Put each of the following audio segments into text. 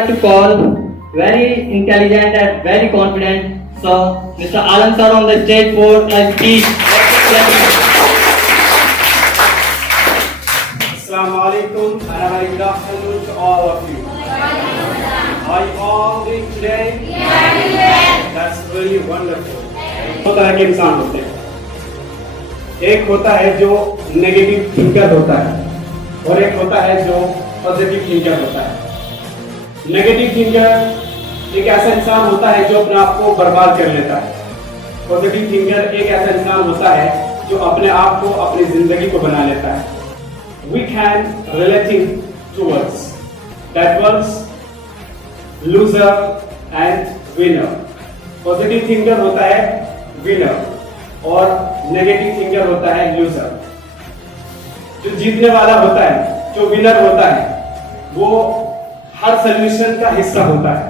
like to call very intelligent and very confident sir, Mr. Alan sir on the stage for a speech. Assalamu alaikum and a very good afternoon to all of you. Are you all doing today? Yes. That's really wonderful. दो तरह के इंसान होते हैं. एक होता है जो नेगेटिव थिंकर होता है और एक होता है जो पॉजिटिव थिंकर होता है. नेगेटिव थिंकर एक ऐसा इंसान होता है जो अपने आप को बर्बाद कर लेता है. पॉजिटिव थिंकर एक ऐसा इंसान होता है जो अपने आप को, अपनी जिंदगी को बना लेता है. We can relating two words. That was loser and winner. Positive thinker होता है winner और negative thinker होता है loser. जो जीतने वाला होता है, जो winner होता है, वो हर solution का हिस्सा होता है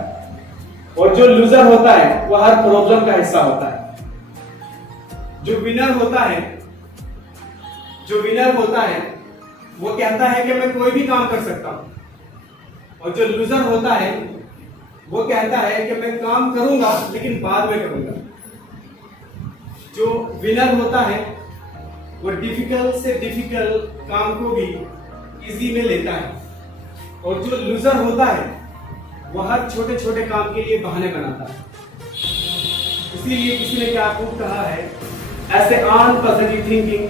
और जो loser होता है वो हर problem का हिस्सा होता है. जो winner होता है वो कहता है कि मैं कोई भी काम कर सकता हूं और जो लूजर होता है वो कहता है कि मैं काम करूंगा लेकिन बाद में करूंगा. जो विनर होता है वो डिफिकल्ट से डिफिकल्ट काम को भी इजी में लेता है और जो लूजर होता है वो हर छोटे छोटे काम के लिए बहाने बनाता है. इसीलिए किसी ने क्या खूब कहा है, ऐसे on positive thinking.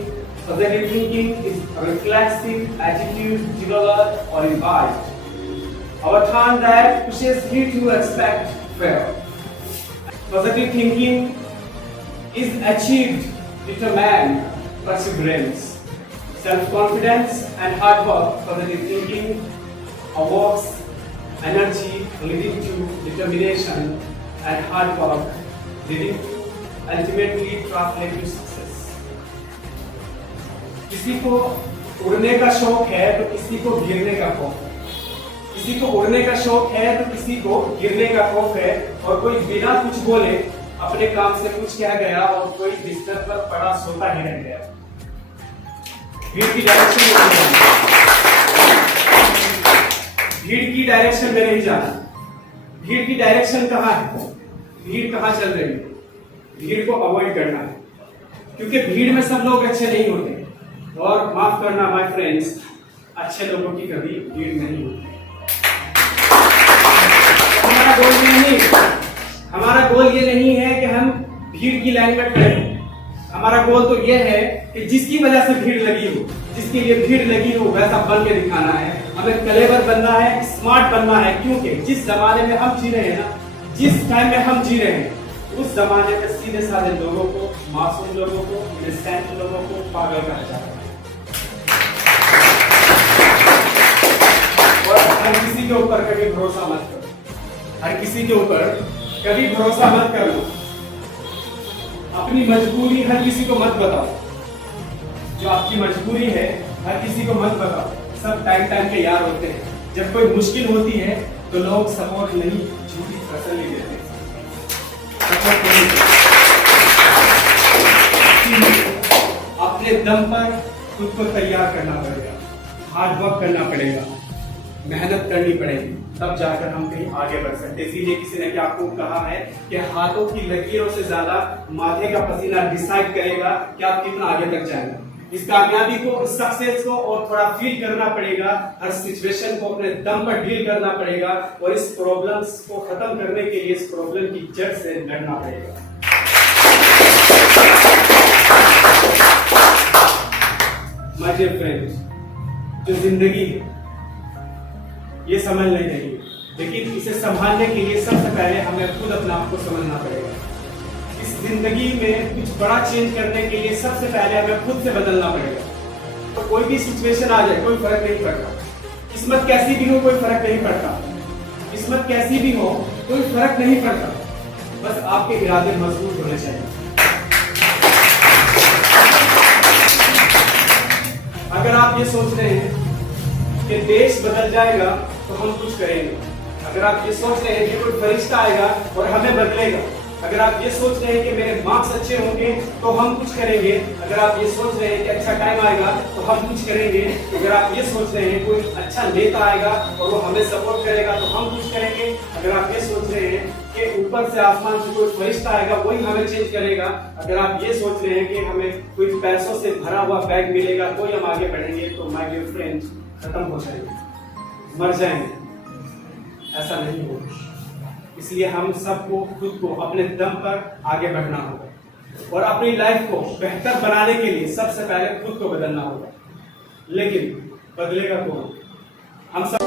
Positive thinking is a reflexive attitude developed or imbibed over time that pushes you to expect fair. Positive thinking is achieved determined perseverance, self-confidence and hard work. Positive thinking evokes energy leading to determination and hard work leading to ultimately translate to success. किसी को उड़ने का शौक है तो किसी को गिरने का खौफ है. किसी को उड़ने का शौक है तो किसी को गिरने का खौफ है. और कोई बिना कुछ बोले अपने काम से कुछ कह गया और कोई बिस्तर पर पड़ा सोता ही रह गया. भीड़ की डायरेक्शन में नहीं जाना. भीड़ की डायरेक्शन कहाँ है, भीड़ कहाँ चल रही है, भीड़ को अवॉइड करना है क्योंकि भीड़ में सब लोग अच्छे नहीं होते. और माफ करना माय फ्रेंड्स, अच्छे लोगों की कभी भीड़ नहीं होती. हमारा गोल ये नहीं है कि हम भीड़ की लाइन में खड़े हों. हमारा गोल तो ये है कि जिसकी वजह से भीड़ लगी हो, जिसके लिए भीड़ लगी हो वैसा बन के दिखाना है. हमें क्लेवर बनना है, स्मार्ट बनना है. क्योंकि जिस जमाने में हम जी रहे हैं ना, जिस टाइम में हम जी रहे हैं, उस जमाने में सीधे साधे लोगों को, मासूम लोगों को, इनोसेंट लोगों को पागल कहा जाता है. हर किसी के ऊपर कभी भरोसा मत करो. हर किसी के ऊपर कभी भरोसा मत करो. अपनी मजबूरी हर किसी को मत बताओ. जो आपकी मजबूरी है हर किसी को मत बताओ. सब टाइम के यार होते हैं. जब कोई मुश्किल होती है तो लोग सपोर्ट नहीं, झूठी तसल्ली देते हैं. अपने दम पर खुद को तैयार करना पड़ेगा, हार्ड वर्क करना पड़ेगा, मेहनत करनी पड़ेगी, तब जाकर हम कहीं आगे बढ़ सकते. इसीलिए किसी ने क्या आपको कहा है कि हाथों की लकीरों से ज्यादा माथे का पसीना डिसाइड करेगा कि आप कितना आगे तक जाएंगे. इस कामयाबी को, इस सक्सेस को और थोड़ा फील करना पड़ेगा. हर सिचुएशन को अपने दम पर डील करना पड़ेगा और इस प्रॉब्लम्स को खत्म करने के लिए इस प्रॉब्लम की जड़ से लड़ना पड़ेगा. माय डियर फ्रेंड्स, जो जिंदगी है ये समझ नहीं रही, लेकिन इसे संभालने के लिए सबसे पहले हमें खुद अपने आप को समझना पड़ेगा. इस जिंदगी में कुछ बड़ा चेंज करने के लिए सबसे पहले हमें खुद से बदलना पड़ेगा. तो कोई भी सिचुएशन आ जाए कोई फर्क नहीं पड़ता. किस्मत कैसी भी हो कोई फर्क नहीं पड़ता. किस्मत कैसी भी हो कोई फर्क नहीं पड़ता. बस आपके इरादे मजबूत होने चाहिए. अगर आप ये सोच रहे हैं कि देश बदल जाएगा तो हम कुछ करेंगे, अगर आप ये सोच रहे हैं कि कोई फरिश्ता आएगा और हमें बदलेगा, अगर आप ये सोच रहे हैं कि मेरे मार्क्स अच्छे होंगे तो हम कुछ करेंगे, अगर आप ये सोच रहे हैं कि अच्छा टाइम आएगा तो हम कुछ करेंगे, अगर आप ये सोच रहे हैं कोई अच्छा नेता आएगा और वो हमें सपोर्ट करेगा तो हम कुछ करेंगे, अगर आप ये सोच रहे हैं कि ऊपर से आसमान से कोई फरिश्ता आएगा वही हमें चेंज करेगा, अगर आप ये सोच रहे हैं कि हमें कोई पैसों से भरा हुआ बैग मिलेगा कोई हम आगे बढ़ेंगे, तो माय डियर फ्रेंड्स खत्म हो जाएंगे, मर जाएंगे। ऐसा नहीं होगा। इसलिए हम सबको खुद को अपने दम पर आगे बढ़ना होगा और अपनी लाइफ को बेहतर बनाने के लिए सबसे पहले खुद को बदलना होगा। लेकिन बदलेगा कौन? हम सब